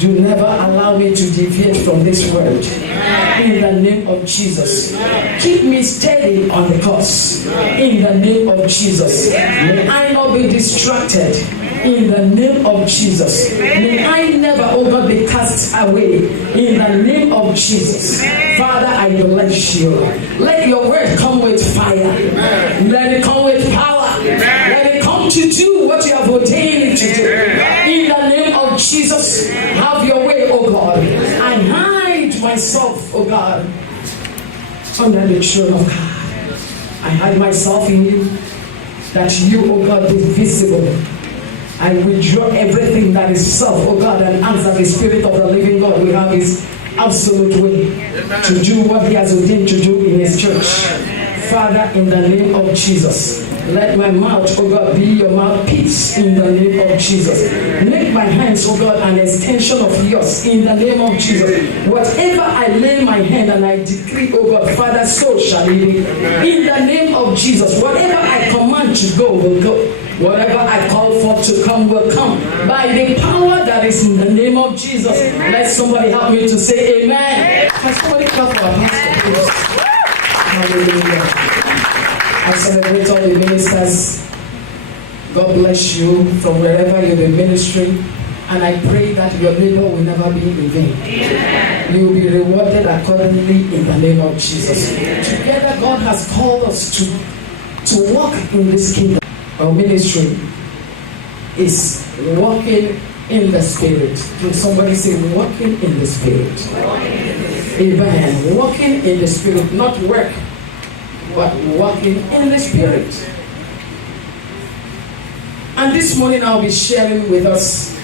Do never allow me to deviate from this word. In the name of Jesus. Keep me steady on the course. In the name of Jesus. May I not be distracted. In the name of Jesus. May I never, oh God, be cast away. In the name of Jesus. Father, I bless you. Let your word come with fire. Let it come with power. Let it come to do what you have ordained it to do. In the name of Jesus, have your way, oh God. I hide myself, oh God, under the throne of God. I hide myself in you, that you, oh God, be visible. I withdraw everything that is self, oh God, and answer the Spirit of the living God. We have His absolute way to do what He has ordained to do in His church. Father, in the name of Jesus, let my mouth, oh God, be your mouthpiece in the name of Jesus. Make my hands, oh God, an extension of yours in the name of Jesus. Whatever I lay my hand and I decree, oh God, Father, so shall it be. In the name of Jesus, whatever I command to go will go. Whatever I call for to come will come. By the power that is in the name of Jesus. Let somebody help me to say amen. Can somebody clap for our pastor, please? Hallelujah. I celebrate all the ministers. God bless you from wherever you've been ministering. And I pray that your labor will never be in vain. Amen. You will be rewarded accordingly in the name of Jesus. Together, God has called us to walk in this kingdom. Our ministry is walking in the Spirit. Can somebody say walking in the Spirit? Amen. Walking in the Spirit, not work, but walking in the Spirit. And this morning I'll be sharing with us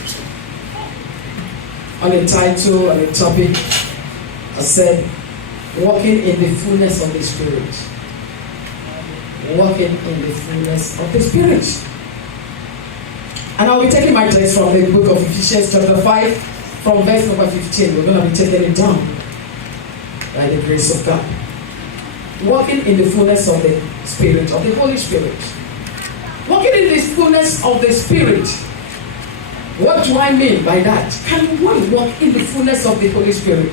on a title, on a topic. I said, walking in the fullness of the Spirit. Walking in the fullness of the Spirit. And I'll be taking my text from the book of Ephesians chapter 5 from verse number 15. We're going to be taking it down by the grace of God. Walking in the fullness of the Spirit, of the Holy Spirit. Walking in the fullness of the Spirit. What do I mean by that? Can one walk in the fullness of the Holy Spirit?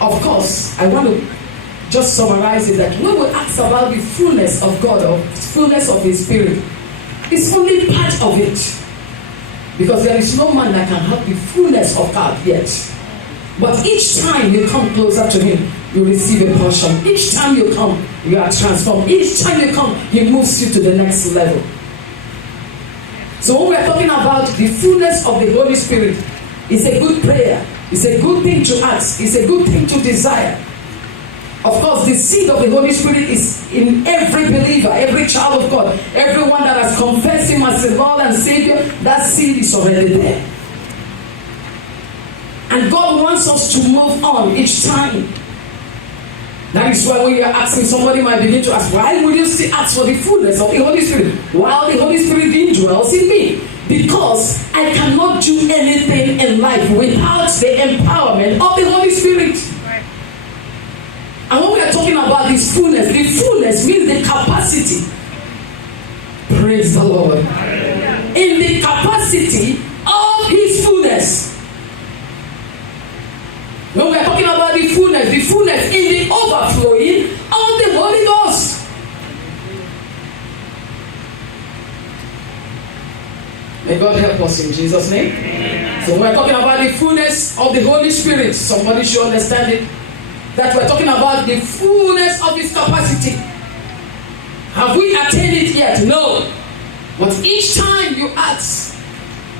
Of course, I want to just summarize it that when we ask about the fullness of God, or fullness of His Spirit, it's only part of it. Because there is no man that can have the fullness of God yet. But each time you come closer to Him, you receive a portion. Each time you come, you are transformed. Each time you come, He moves you to the next level. So when we're talking about the fullness of the Holy Spirit, it's a good prayer. It's a good thing to ask. It's a good thing to desire. Of course, the seed of the Holy Spirit is in every believer, every child of God, everyone that has confessed Him as the Lord and Savior. That seed is already there. And God wants us to move on each time. That is why when you are asking, somebody might begin to ask, why would you still ask for the fullness of the Holy Spirit while the Holy Spirit indwells in me? Because I cannot do anything in life without the empowerment of the Holy Spirit. And when we are talking about this fullness, the fullness means the capacity. Praise the Lord. In the capacity of His fullness. When we are talking about the fullness in the overflowing of the Holy Ghost. May God help us in Jesus' name. Amen. So we're talking about the fullness of the Holy Spirit. Somebody should understand it. That we're talking about the fullness of His capacity. Have we attained it yet? No. But each time you ask,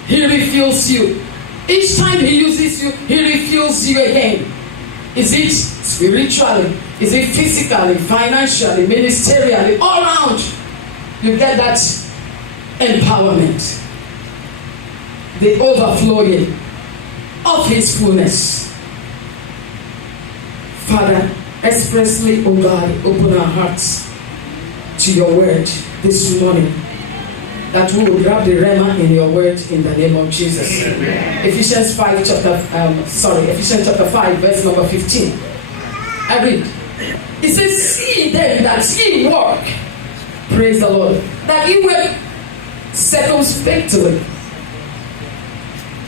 He refills you. Each time He uses you, He refills you again. Is it spiritually? Is it physically, financially, ministerially, all around? You get that empowerment. The overflowing of His fullness. Father, expressly, oh God, open our hearts to your word this morning. That we will grab the rhema in your word in the name of Jesus. Ephesians chapter 5, verse number 15. I read. It says, see then that ye work. Praise the Lord. That ye work circumspectly.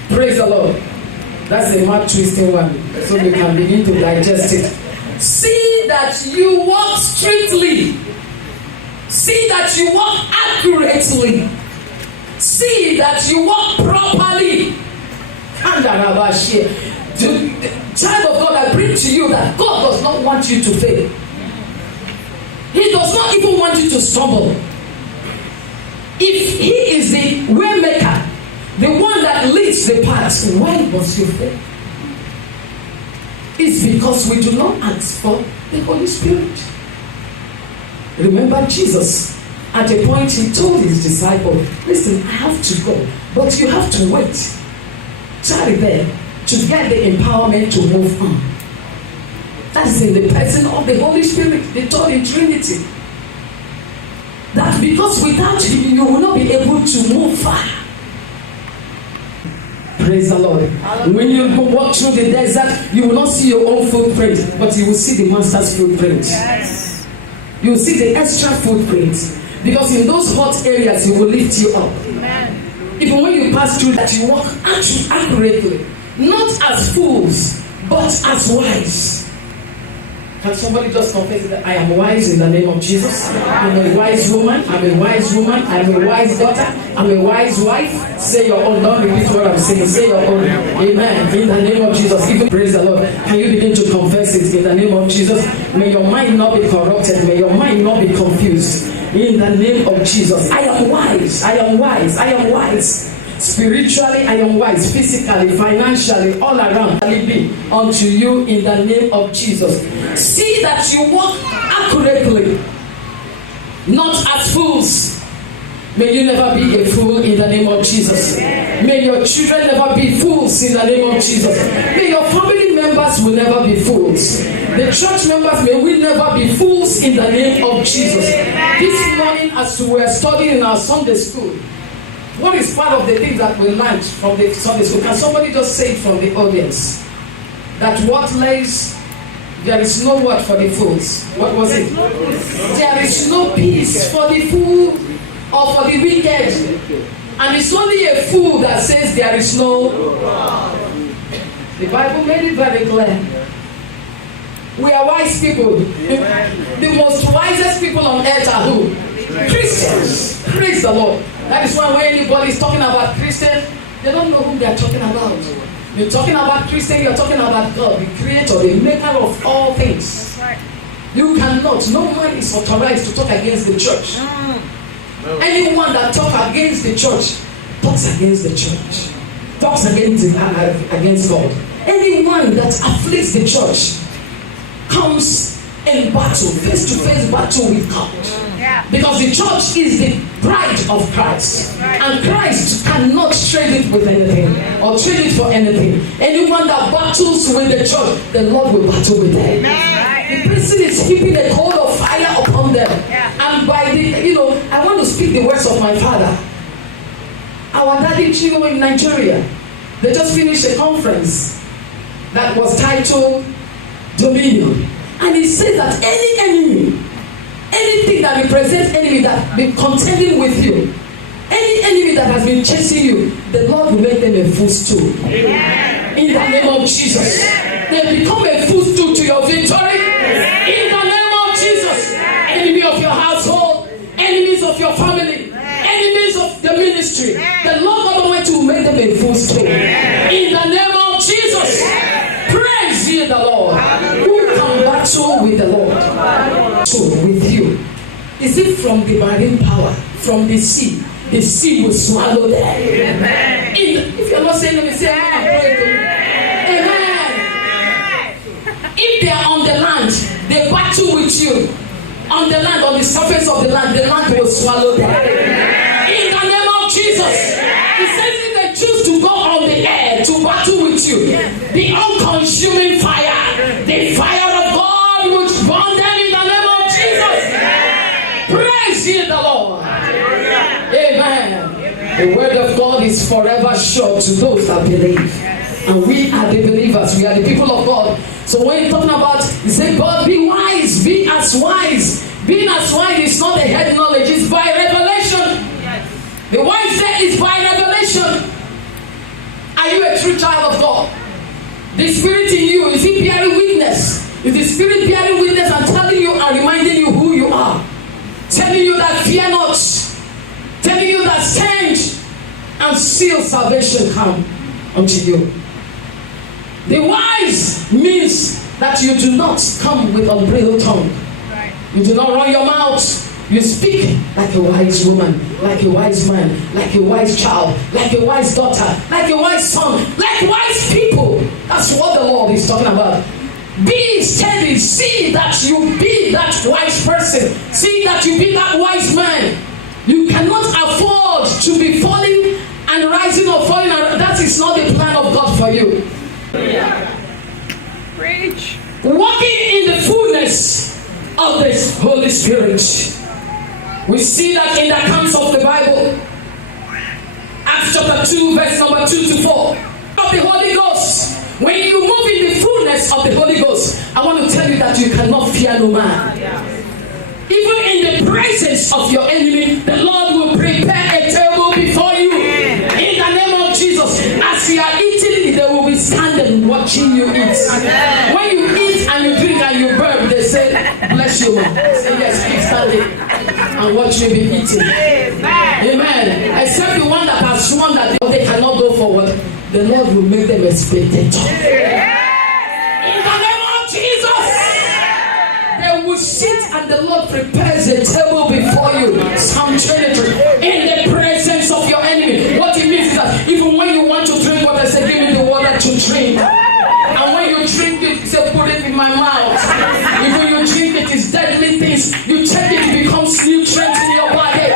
Praise the Lord. That's the mouth twisting one, so you can begin to digest it. See that you walk strictly. See that you walk accurately. See that you walk properly. Child of God, I bring to you that God does not want you to fail. He does not even want you to stumble. If He is the way maker, the one that leads the path, why must you fail? It's because we do not ask for the Holy Spirit. Remember Jesus, at a point He told His disciples, listen, I have to go, but you have to wait. Tarry there to get the empowerment to move on. That's in the person of the Holy Spirit, the third in Trinity. That because without Him, you will not be able to move far. Praise the Lord. When you walk through the desert, you will not see your own footprint, but you will see the Master's footprint. Yes. You will see the extra footprint. Because in those hot areas, He will lift you up. Amen. Even when you pass through that, you walk accurately. Not as fools, but as wise. Can somebody just confess that I am wise in the name of Jesus? I'm a wise woman. I'm a wise woman. I'm a wise daughter. I'm a wise wife. Say your own. Don't repeat what I'm saying. Say your own. Amen. In the name of Jesus. Even praise the Lord. Can you begin to confess it in the name of Jesus? May your mind not be corrupted. May your mind not be confused. In the name of Jesus. I am wise. I am wise. I am wise. Spiritually, I am wise. Physically, financially, all around, I will be unto you in the name of Jesus. See that you walk accurately, not as fools. May you never be a fool in the name of Jesus. May your children never be fools in the name of Jesus. May your family members will never be fools. The church members, may we never be fools in the name of Jesus. This morning, as we were studying in our Sunday school, what is part of the things that we learned from the Sunday school? Can somebody just say it from the audience? That what lays, there is no word for the fools. What was it? There is no peace for the fool or for the wicked. And it's only a fool that says there is no. The Bible made it very clear. We are wise people. The most wisest people on earth are who? Christians. Praise the Lord. That is why when anybody is talking about Christian, they don't know who they are talking about. You're talking about Christian, you're talking about God, the creator, the maker of all things. You cannot, no man is authorized to talk against the church. Anyone that talks against the church, talks against the church. Talks against God. Anyone that afflicts the church comes in battle, face-to-face battle with God. Because the church is the bride of Christ. And Christ cannot trade it with anything or trade it for anything. Anyone that battles with the church, the Lord will battle with them. The person is keeping a coal of fire upon them. And by the, I want to speak the words of my father. Our daddy Chigo in Nigeria, they just finished a conference that was titled Dominion. And he said that any enemy, anything that represents enemy that be contending with you, any enemy that has been chasing you, the Lord will make them a footstool. In the name of Jesus. They become a footstool to your victory. In the name of Jesus. Enemy of your household, enemies of your family, enemies of the ministry, the Lord God Almighty will make them a footstool. In the name of Jesus. Praise ye the Lord. Who can battle with the Lord? So with you. Is it from the marine power, from the sea? The sea will swallow them. Amen. If you're not saying it, say amen. If they are on the land, they battle with you. On the land, on the surface of the land will swallow them. In the name of Jesus. He says if they choose to go on the air to battle with you, the unconsuming fire, the fire of God will burn them in the name of Jesus. Praise ye the Lord. Amen. The word of God is forever sure to those that believe. And we are the believers. We are the people of God. So when you're talking about, you say, God, be wise. Be as wise. Being as wise is not a head knowledge. It's by revelation. The wise there is by revelation. Are you a true child of God? Spirit in you, is it bearing witness? Is the Spirit bearing witness and telling you and reminding you who you are? Telling you that fear not. Telling you that stand and seal salvation come unto you. The wise means that you do not come with unbridled tongue. Right. You do not run your mouth. You speak like a wise woman, like a wise man, like a wise child, like a wise daughter, like a wise son, like wise people. That's what the Lord is talking about. Be steady. See that you be that wise person. See that you be that wise man. You cannot afford to be falling and rising or falling. That is not the plan of God for you. Preach. Walking in the fullness of this Holy Spirit. We see that in the accounts of the Bible. Acts chapter 2, verse number 2 to 4. Of the Holy Ghost. When you move in the fullness of the Holy Ghost, I want to tell you that you cannot fear no man. Even in the presence of your enemy, the Lord will prepare a table before you. In the name of Jesus. As you are eating, they will be standing watching you eat. When you eat and you drink and you burp, they say, bless you, man. Say, yes, keep standing and watch you be eating. Amen. Except the one that has sworn that they cannot go forward, the Lord will make them a spectator. In the name of Jesus, they will sit and the Lord prepares a table before you. Psalm 23. In the presence of your enemy. What it means is that even when you want to drink water, say, give me the water to drink. And when you drink it, say, put it in my mouth. Even you drink it, it's deadly things. You take it, it becomes nutrients in your body.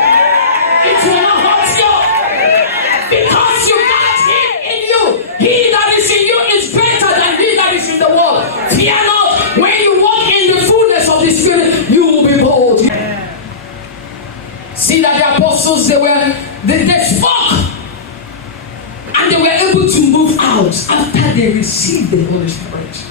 It will not hurt you. Because you got him in you. He that is in you is better than he that is in the world. Fear not. When you walk in the fullness of the Spirit, you will be bold. See that the apostles, they spoke. And they were able to move out after they received the Holy Spirit.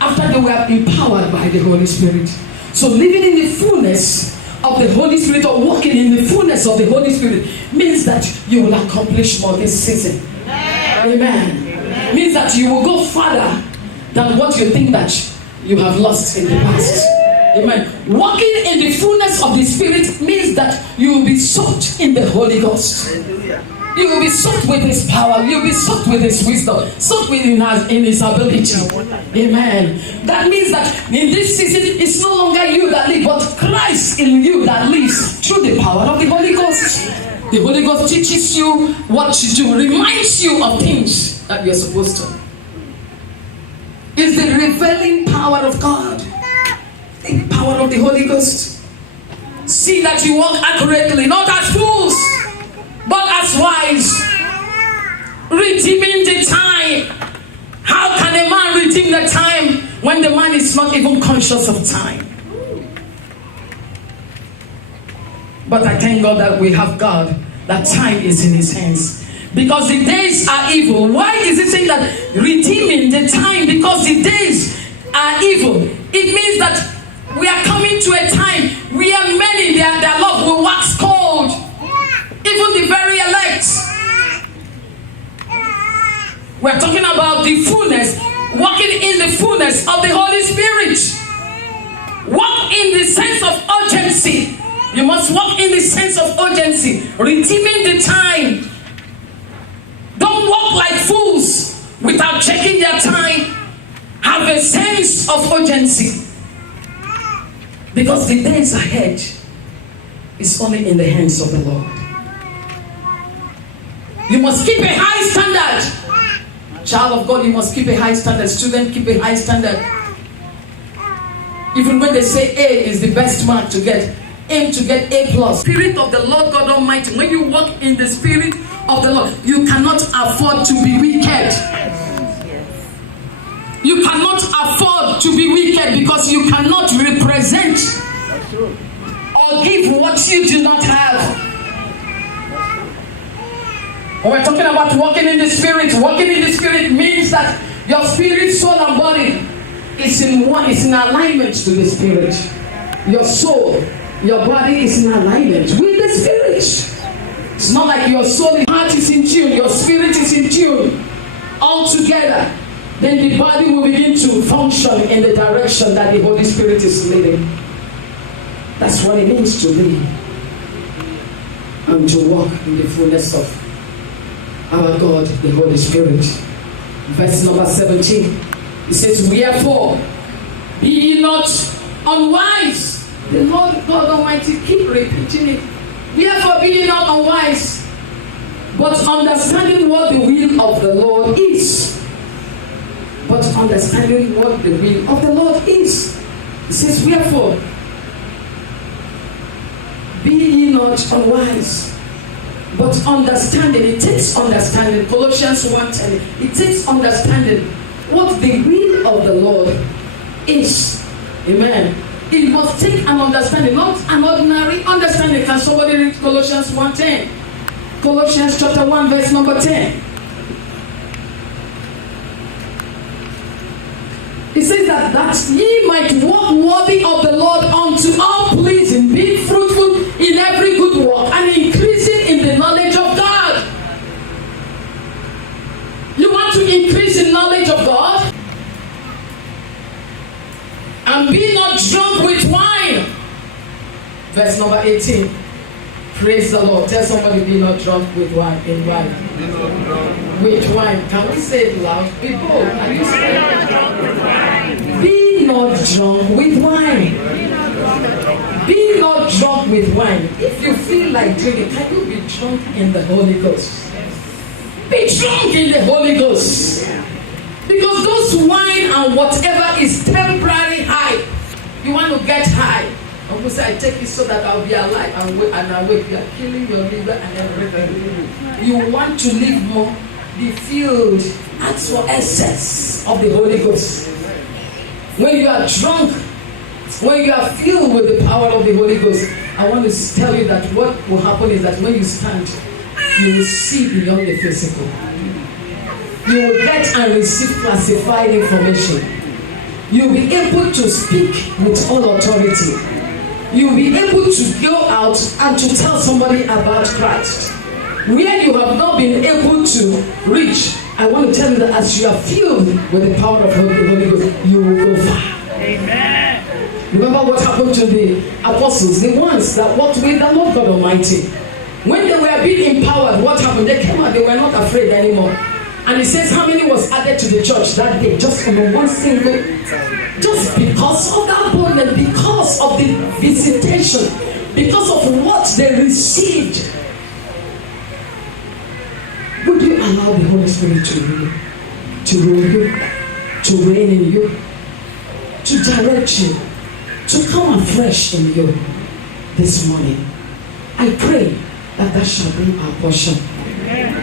After they were empowered by the Holy Spirit. So living in the fullness of the Holy Spirit or walking in the fullness of the Holy Spirit means that you will accomplish more this season. Amen. Means that you will go farther than what you think that you have lost in the past. Amen. Walking in the fullness of the Spirit means that you will be soaked in the Holy Ghost. You will be soaked with His power. You will be soaked with His wisdom. Soaked in His ability. Amen. That means that in this season, it's no longer you that live, but Christ in you that lives through the power of the Holy Ghost. The Holy Ghost teaches you what to do, reminds you of things that you're supposed to. It's the revealing power of God. The power of the Holy Ghost. See that you walk accurately, not as fools, but as wise, redeeming the time. How can a man redeem the time when the man is not even conscious of time? But I thank God that we have God, that time is in His hands. Because the days are evil. Why is it saying that redeeming the time? Because the days are evil. It means that we are coming to a time where many, their love will wax cold. Even the very elect. We're talking about the fullness, walking in the fullness of the Holy Spirit. Walk in the sense of urgency. You must walk in the sense of urgency, redeeming the time. Don't walk like fools without checking their time. Have a sense of urgency. Because the days ahead is only in the hands of the Lord. You must keep a high standard. Child of God, you must keep a high standard. Student, keep a high standard. Even when they say A is the best mark to get, aim to get A+. Spirit of the Lord God Almighty. When you walk in the Spirit of the Lord, you cannot afford to be wicked. You cannot afford to be wicked because you cannot represent or give what you do not have. When we're talking about walking in the Spirit, walking in the Spirit means that your spirit, soul, and body is in alignment to the Spirit. Your soul, your body is in alignment with the Spirit. It's not like your soul, your heart is in tune, your spirit is in tune all together. then the body will begin to function in the direction that the Holy Spirit is leading. That's what it means to live and to walk in the fullness of our God, the Holy Spirit. Verse number 17. It says, wherefore, be ye not unwise. The Lord God Almighty keep repeating it. Wherefore be ye not unwise, but understanding what the will of the Lord is. But understanding what the will of the Lord is. It says, wherefore, be ye not unwise, but understanding. It takes understanding. Colossians 1:10. It takes understanding what the will of the Lord is. Amen. It must take an understanding, not an ordinary understanding. Can somebody read Colossians 1:10? Colossians chapter 1 verse number 10. It says that ye might walk worthy of the Lord unto all pleasing, being fruitful in every good work, and increasing in the knowledge of God. You want to increase in knowledge of God? And be not drunk with wine. Verse number 18. Praise the Lord. Tell somebody, be not drunk with wine. In wine. With wine. Can we say it loud? Be bold. Are you saying? Be not drunk with wine. Be not drunk with wine. If you feel like drinking, can you be drunk in the Holy Ghost? Be drunk in the Holy Ghost. Because those wine and whatever is temporary high. You want to get high. Uncle say, I take it so that I'll be alive and awake. You are killing your liver and everything. You want to live more. Be filled. Ask for excess of the Holy Ghost. When you are drunk, when you are filled with the power of the Holy Ghost, I want to tell you that what will happen is that when you stand, you will see beyond the physical. You will get and receive classified information. You will be able to speak with all authority. You will be able to go out and to tell somebody about Christ. Where you have not been able to reach, I want to tell you that as you are filled with the power of the Holy Ghost, you will go far. Amen. Remember what happened to the apostles, the ones that walked with the Lord God Almighty. When they were being empowered, what happened? They came out, they were not afraid anymore. And it says how many was added to the church that day, just on one single, just because of that boldness, because of the visitation, because of what they received. Would you allow the Holy Spirit to rule you, to reign in you, to direct you, to come afresh in you this morning? I pray that that shall be our portion.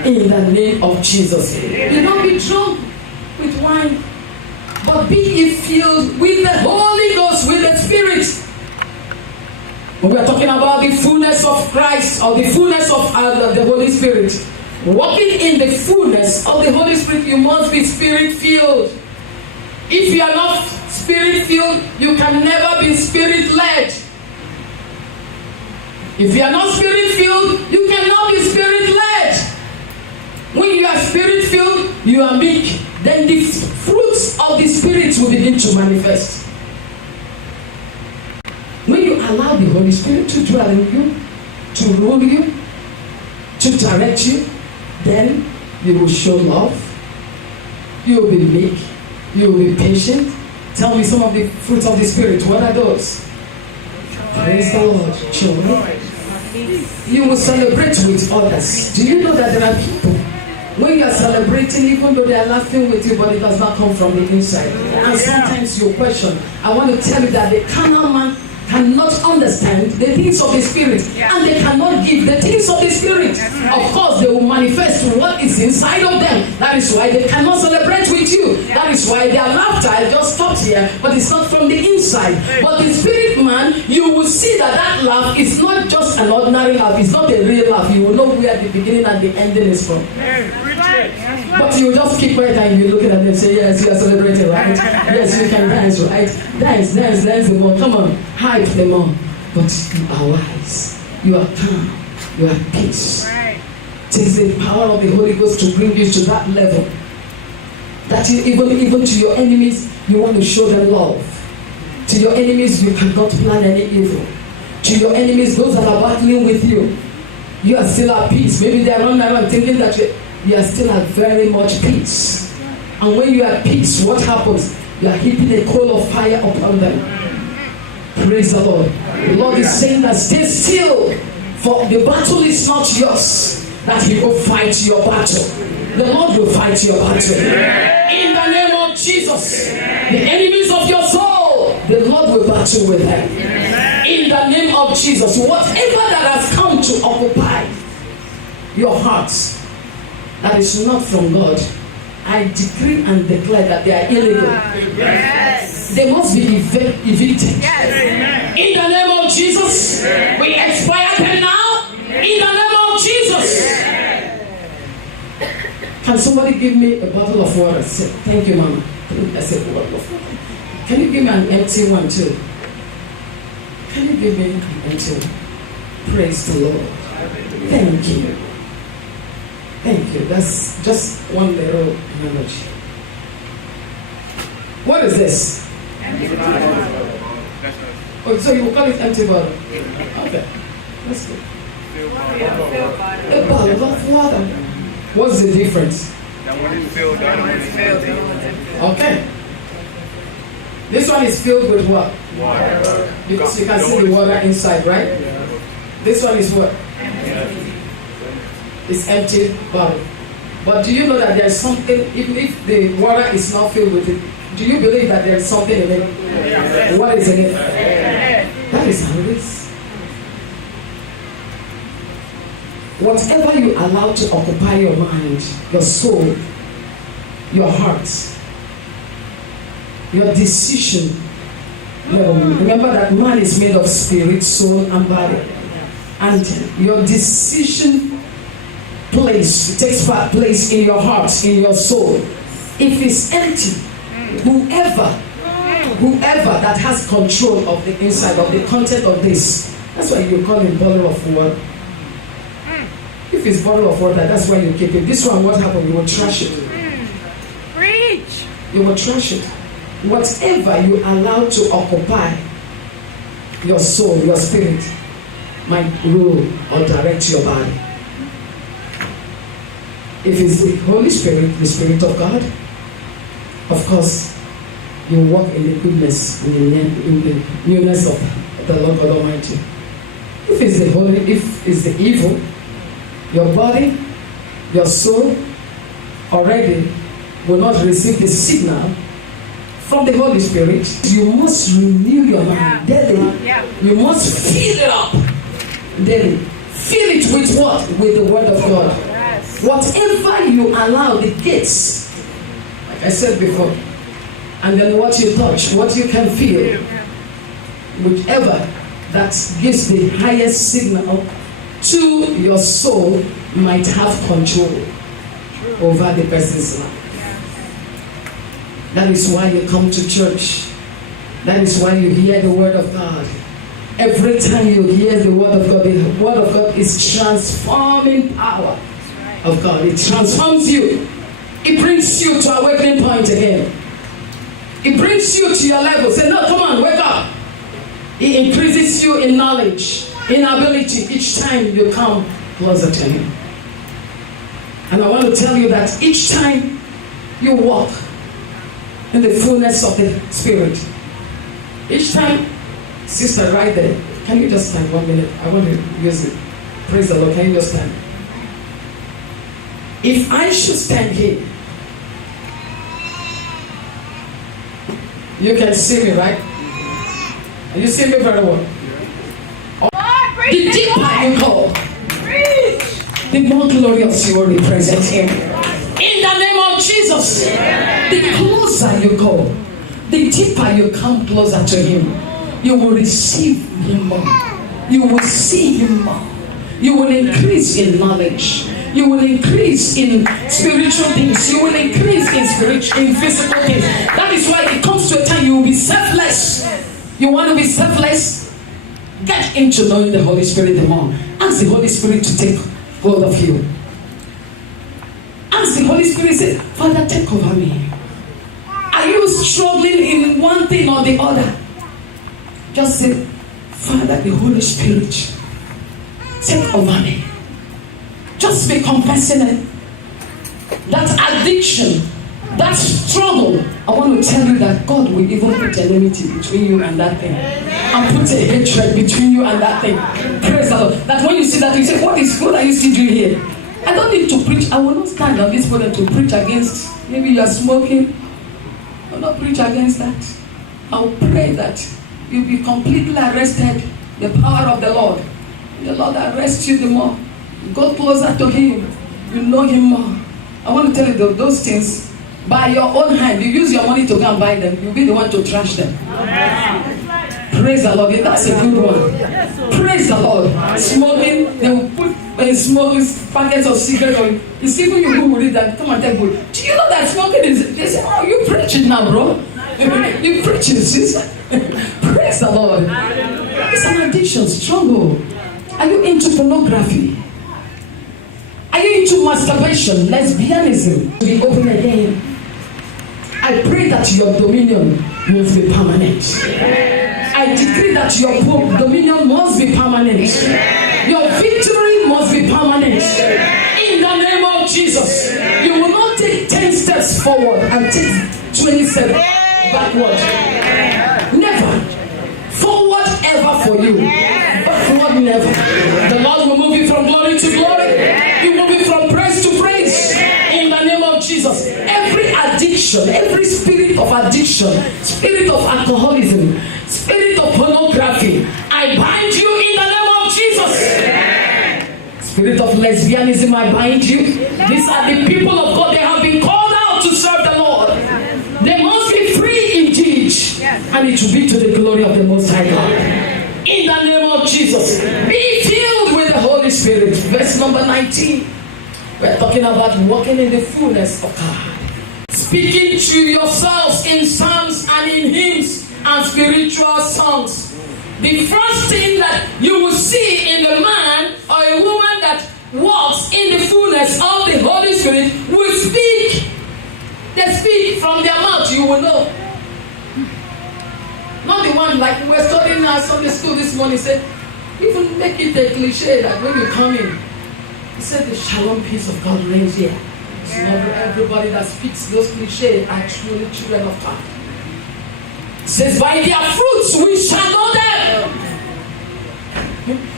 In the name of Jesus. Do not be drunk with wine, but be ye filled with the Holy Ghost, with the Spirit. When we are talking about the fullness of Christ, or the fullness of the Holy Spirit, walking in the fullness of the Holy Spirit, you must be Spirit-filled. If you are not Spirit-filled, you can never be Spirit-led. If you are not Spirit-filled, you cannot be Spirit-led. When you are Spirit-filled, you are meek. Then the fruits of the Spirit will begin to manifest. When you allow the Holy Spirit to dwell in you, to rule you, to direct you, then you will show love. You will be meek. You will be patient. Tell me some of the fruits of the Spirit. What are those? Praise the Lord. Joy. You will celebrate with others. Do you know that there are people, when you are celebrating, even though they are laughing with you, but it does not come from the inside? And sometimes you question. I want to tell you that the carnal man cannot understand the things of the Spirit, and they cannot give the things of the Spirit. Of course, they will manifest what is inside of them. That is why they cannot celebrate with you. That is why their laughter just stops here, but it's not from the inside. But the Spirit man, you will see that that laugh is not just an ordinary laugh. It's not a real laugh. You will know where the beginning and the ending is from. But you just keep quiet and you looking at them and say, yes, you are celebrating, right? Yes, you can dance, right? Dance them more. Come on, hype them on. But you are wise. You are calm. You are peace. It is the power of the Holy Ghost to bring you to that level That even to your enemies, you want to show them love. To your enemies, you cannot plan any evil. To your enemies, those that are battling with you, you are still at peace. Maybe they are running around thinking that you are still at very much peace. And when you are at peace, what happens? You are heaping a coal of fire upon them. Praise the Lord. The Lord is saying that stay still, for the battle is not yours, that He will fight your battle. The Lord will fight your battle. In the name of Jesus, the enemies of your soul, the Lord will battle with them. In the name of Jesus, whatever that has come to occupy your hearts that is not from God, I decree and declare that they are illegal. Yes. They must be evicted. Yes. In the name of Jesus, we expire them now. In the name of Jesus. Can somebody give me a bottle of water? Say, thank you, Mama. I said, a bottle of water. Can you give me an empty one too? Can you give me an empty one? Praise the Lord. Thank you. Thank you. That's just one little analogy. What is this? Empty bottle. Oh, so you call it empty bottle? Okay. That's good. A bottle of water. What's the difference? That one is filled, that one is empty. Okay. This one is filled with what? Water. You can see the water inside, right? This one is what? It's empty bottle. But do you know that there's something, even if the water is not filled with it, do you believe that there's something in it? Yes. What is in it? Yes. That is how it is. Whatever you allow to occupy your mind, your soul, your heart, your decision level. Remember that man is made of spirit, soul, and body. And your decision place takes place in your heart, in your soul. If it's empty, whoever that has control of the inside, of the content of this, that's why you call it bottle of water. If it's bottle of water, that's why you keep it. This one, what happened? You will trash it. Preach. You will trash it. Whatever you allow to occupy your soul, your spirit, might rule or direct your body. If it's the Holy Spirit, the Spirit of God, of course, you walk in the goodness, in the newness of the Lord God Almighty. If it's the evil, your body, your soul already will not receive the signal from the Holy Spirit. You must renew your mind daily. You must fill it up daily. Fill it with what? With the Word of God. Whatever you allow, the gates, like I said before, and then what you touch, what you can feel, whichever that gives the highest signal to your soul might have control over the person's life. That is why you come to church. That is why you hear the Word of God. Every time you hear the Word of God, the Word of God is transforming power of God. It transforms you. It brings you to awakening point again. It brings you to your level. Say, no, come on, wake up. It increases you in knowledge, in ability each time you come closer to Him. And I want to tell you that each time you walk in the fullness of the Spirit, each time, sister, right there, can you just stand 1 minute? I want to use it. Praise the Lord. Can you just stand? If I should stand here, you can see me, right? And you see me very well. The deeper you go, the more glorious you will represent Him. In the name of Jesus, the closer you go, the deeper you come closer to Him, you will receive Him more. You will see Him more. You will increase in knowledge. You will increase in spiritual things. You will increase in physical things. That is why it comes to a time you will be selfless. You want to be selfless? Get into knowing the Holy Spirit the more. Ask the Holy Spirit to take hold of you. Ask the Holy Spirit, say, Father, take over me. you struggling in one thing or the other, just say, Father, the Holy Spirit, take over me. Just be compassionate. That addiction, that struggle, I want to tell you that God will even put enmity between you and that thing. And put a hatred between you and that thing. Praise the Lord. That when you see that, you say, what are you still doing here? I don't need to preach. I will not stand on this podium to preach against, maybe you are smoking. I will not preach against that. I will pray that you'll be completely arrested. The power of the Lord. The Lord arrests you the more. You go closer to Him. You know Him more. I want to tell you those things. By your own hand, you use your money to go and buy them. You'll be the one to trash them. Praise the Lord. That's a good one. Praise the Lord. Smoking, they will put smoking packets of cigarettes. It's even you who will read that. Come and tell me. Do you know that smoking is? They say, oh, you preaching now, bro. You preaching, sister. Praise the Lord. It's an addiction, struggle. Are you into pornography? Are you into masturbation, lesbianism? To be open again. I pray that your dominion must be permanent. I decree that your dominion must be permanent. Your victory must be permanent. In the name of Jesus, you will not take 10 steps forward and take 27 backward. Never. Forward ever for you. Backward never. The Lord will move you from glory to glory. You will move you from praise to praise. In the name of Jesus. Every addiction, every spirit of addiction, spirit of alcoholism, spirit of pornography, I bind you in the name of Jesus. Spirit of lesbianism, I bind you. These are the people of God. They have been called out to serve the Lord. They must be free indeed. And it will be to the glory of the Most High God. In the name of Jesus. Be filled with the Holy Spirit. Verse number 19. We're talking about walking in the fullness of God. Speaking to yourselves in psalms and in hymns and spiritual songs. The first thing that you will see in a man or a woman that walks in the fullness of the Holy Spirit will speak. They speak from their mouth, you will know. Not the one like we were studying in our Sunday school this morning. Said, even make it a cliche that when you come in, he said the shalom peace of God reigns here. It's never everybody that speaks those cliches are truly children of God. It says, by their fruits we shall know them.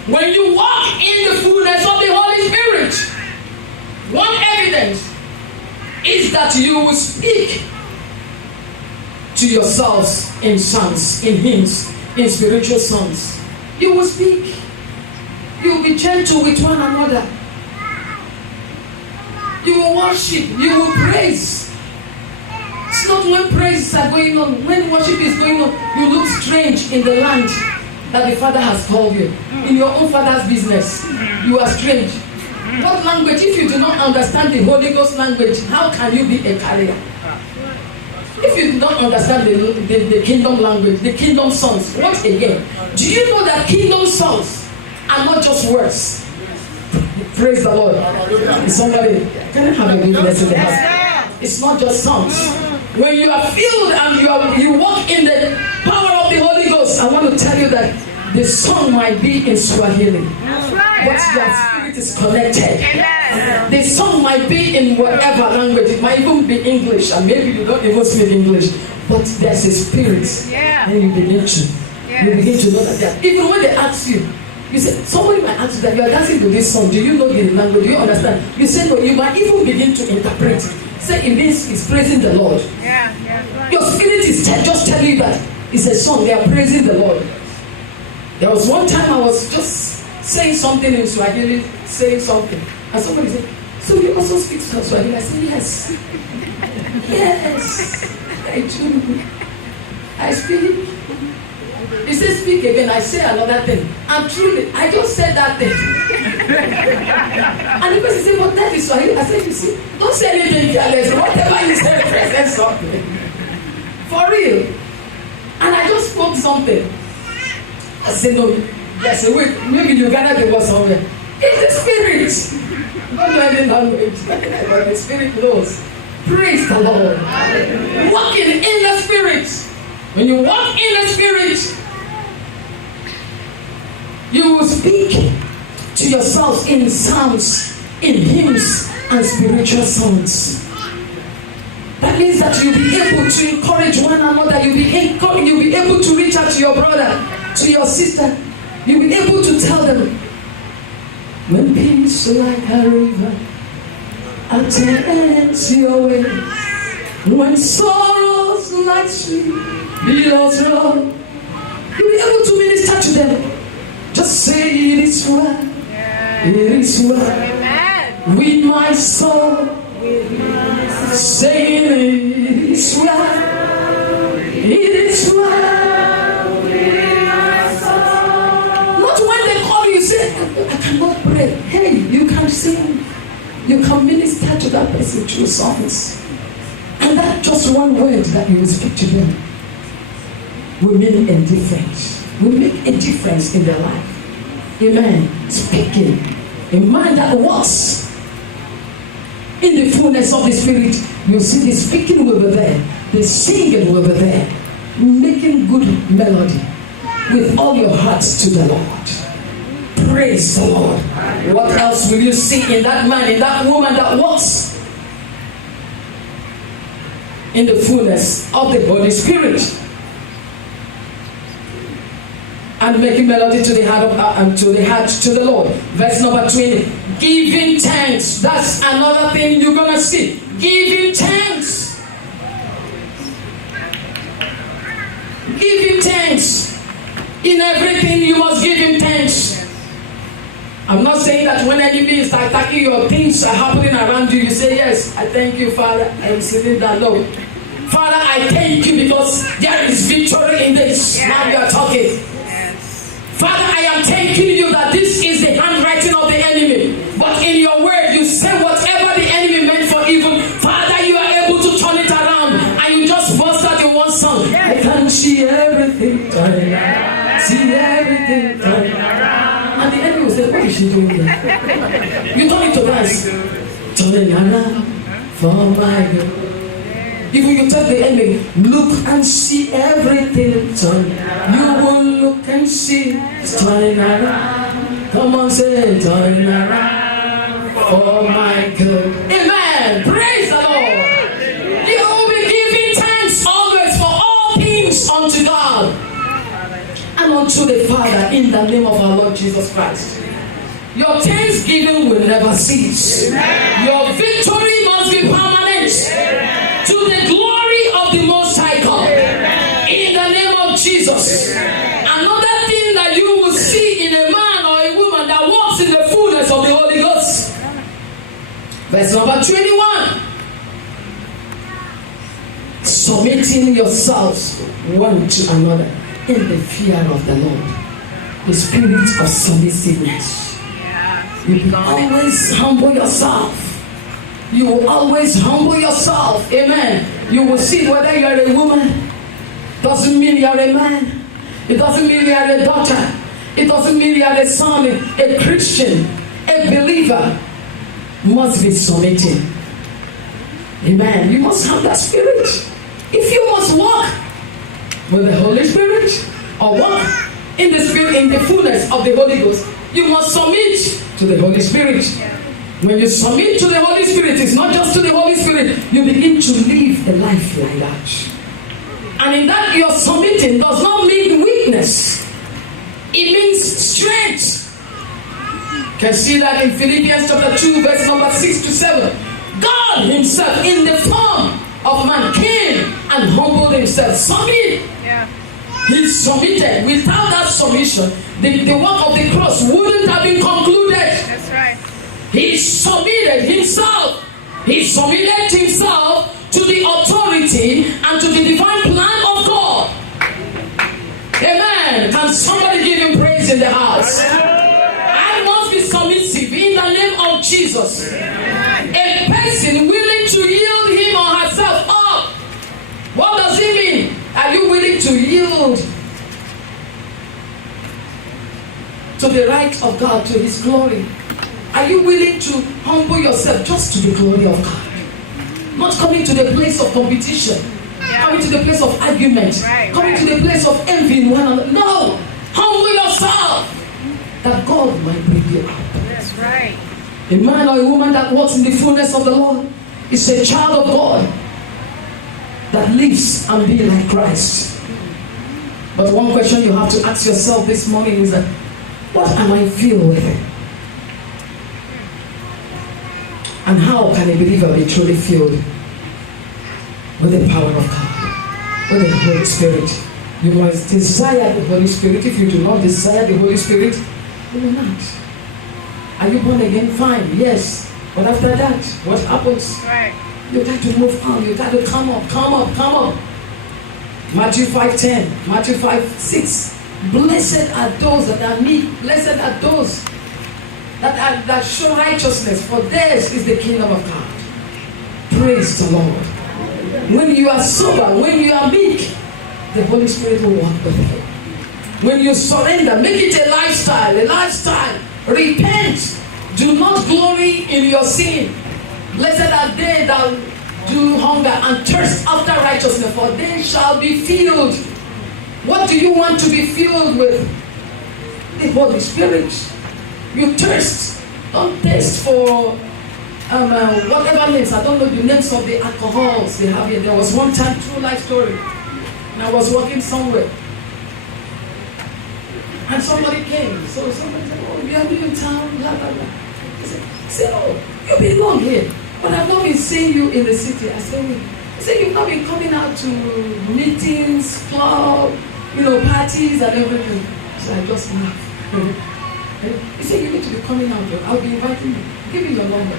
When you walk in the fullness of the Holy Spirit, one evidence is that you will speak to yourselves in songs, in hymns, in spiritual songs. You will speak. You will be gentle with one another. You will worship. You will praise. It's not when praises are going on. When worship is going on, you look strange in the land that the Father has called you. In your own Father's business, you are strange. What language? If you do not understand the Holy Ghost language, how can you be a carrier? If you do not understand the kingdom language, the kingdom songs, once again, do you know that kingdom songs are not just words? Praise the Lord. Somebody, can I have a witness in the house? It's not just songs. When you are filled and you walk in the power of the Holy Ghost, I want to tell you that the song might be in Swahili, but your spirit is connected. The song might be in whatever language. It might even be English, and maybe you don't even speak English, but there's a spirit, and you begin to know that. Even when they ask you, you say, somebody might ask you that you are dancing to this song. Do you know the language? Do you understand? You say no. You might even begin to interpret. Say it means it's praising the Lord. Your spirit is just telling you that it's a song. They are praising the Lord. There was one time I was just saying something in Swahili, saying something, and somebody said, "So you also speak Swahili?" I said, "Yes, yes, I do. I speak." He said, "Speak again." I say another thing, and truly, I just said that thing. And the person said, "What that is Swahili?" I said, "You see, don't say anything careless. Whatever you say, present something for real." And I just spoke something. I said, "No, yes, wait, maybe you gather the word somewhere." It's the spirit. Don't know any language, but the spirit knows. Praise the Lord. Walking in the When you walk in the Spirit, you will speak to yourself in psalms, in hymns, and spiritual songs. That means that you'll be able to encourage one another. You'll be able to reach out to your brother, to your sister. You'll be able to tell them, when peace like a river attends your way, when sorrows like sweet billows roll, you'll be able to minister to them. Just say, it is well, it is well with my soul. Saying it is well, it is well with my soul. Not when they call you, say, I cannot pray. Hey, you can sing. You can minister to that person through songs. And that just one word that you will speak to them will make a difference. Will make a difference in their life. Amen. Speaking. A mind that works in the fullness of the Spirit, you see the speaking will be there, the singing will be there, making good melody with all your hearts to the Lord. Praise the Lord. What else will you see in that man, in that woman that walks in the fullness of the Holy Spirit? And making melody to the heart to the Lord. Verse number 20. Giving thanks. That's another thing you're gonna see. Giving thanks. Give him thanks. In everything you must give him thanks. I'm not saying that when enemy is attacking you, things are happening around you, you say, yes, I thank you, Father, I am receiving that. No. Father, I thank you because there is victory in this. Yes. Now you are talking. Father, I am thanking you that this is the handwriting of the enemy. But in your word, you say whatever the enemy meant for evil, Father, you are able to turn it around. And you just burst out in one song. I can see everything turning around. See everything turning around. And the enemy will say, what is she doing there? You turn it to dance. Turning around for my good. If you tell the enemy, look and see everything turn, you will look and see it's turning around. Come on, say turning around for my good. Amen. Praise the Lord. You will be giving thanks always for all things unto God and unto the Father in the name of our Lord Jesus Christ. Your thanksgiving will never cease. Your victory must be permanent. To the glory of the Most High God. Amen. In the name of Jesus. Amen. Another thing that you will see in a man or a woman that walks in the fullness of the Holy Ghost. Verse number 21. Submitting yourselves one to another in the fear of the Lord. The spirit of submissiveness. You will always humble yourself. You will always humble yourself. Amen. You will see whether you are a woman. Doesn't mean you are a man. It doesn't mean you are a daughter. It doesn't mean you are a son, a Christian, a believer. Must be submitting. Amen. You must have that spirit. If you must walk with the Holy Spirit or walk in the Spirit, in the fullness of the Holy Ghost, you must submit to the Holy Spirit. When you submit to the Holy Spirit, it's not just to the Holy Spirit, you begin to live a life like that. And in that, your submitting does not mean weakness. It means strength. You can see that in Philippians chapter 2, verse number 6 to 7. God himself, in the form of man, came and humbled himself. Submit. Yeah. He submitted. Without that submission, the work of the cross wouldn't have been concluded. That's right. He submitted himself. He submitted himself to the authority and to the divine plan of God. Amen. Can somebody give him praise in the house? I must be submissive in the name of Jesus. A person willing to yield him or herself up. What does it mean? Are you willing to yield to the right of God, to his glory? Are you willing to humble yourself just to the glory of God? Not coming to the place of competition. coming to the place of argument, coming to the place of envy in one another. No! Humble yourself that God might bring you out. That's right. A man or a woman that walks in the fullness of the Lord is a child of God that lives and be like Christ. But one question you have to ask yourself this morning is that, what am I filled with? And how can a believer be truly filled with the power of God, with the Holy Spirit? You must desire the Holy Spirit. If you do not desire the Holy Spirit, you will not. Are you born again? Fine, yes. But after that, what happens? Right. You got to move on. You got to come up, come up, come up. Matthew 5:10, Matthew 5:6. Blessed are those that are meek. Blessed are those that show righteousness, for theirs is the kingdom of God. Praise the Lord. When you are sober, when you are meek, the Holy Spirit will walk with you. When you surrender, make it a lifestyle, a lifestyle. Repent. Do not glory in your sin. Blessed are they that do hunger and thirst after righteousness, for they shall be filled. What do you want to be filled with? The Holy Spirit. You thirst. Don't thirst for whatever names. I don't know the names of the alcohols they have here. There was one time, true life story, and I was walking somewhere, and somebody came. So somebody said, "Oh, we are new in town, blah blah blah." I said, "Oh, you belong here, but I've not been seeing you in the city." I said, "Wait." He said, "You've not been coming out to meetings, club, parties and everything." So I just laughed. He said, "You need to be coming out. I'll be inviting you. Give me your number."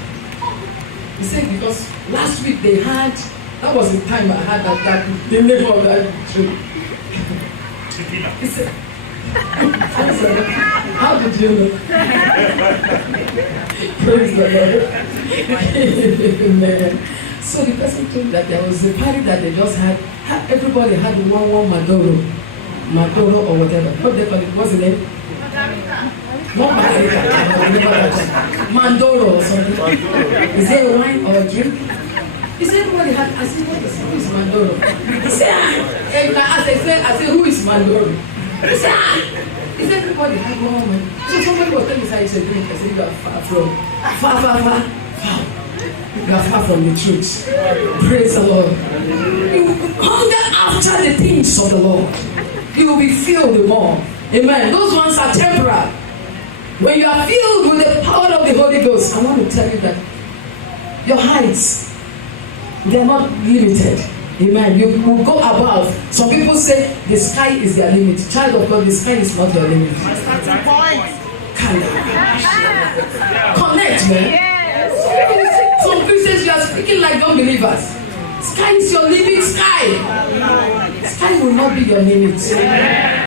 He said, "Because last week they had," that was the time I had that the name of that trip. He said, "How did you know?" Praise the Lord. Amen. So the person told me that there was a party that they just had. Everybody had one Maduro or whatever. What they call it? What's the name? Not Margarita. Mandoro or something. Is there a wine or a drink? He said everybody had. I said, who is Mandoro? He said, I said, who is Mandoro? He said, everybody had one wine. So somebody was telling me, it's a drink. I said, you are far. You are far from the truth. Praise the Lord. You hunger after the things of the Lord. You will be filled with more. Amen. Those ones are temporal. When you are filled with the power of the Holy Ghost, I want to tell you that your heights, they are not limited. Amen. You will go above. Some people say the sky is their limit. Child of God, the sky is not your limit. Connect, man. Yes. Some Christians, you are speaking like unbelievers. Sky is your limit. Sky will not be your limit.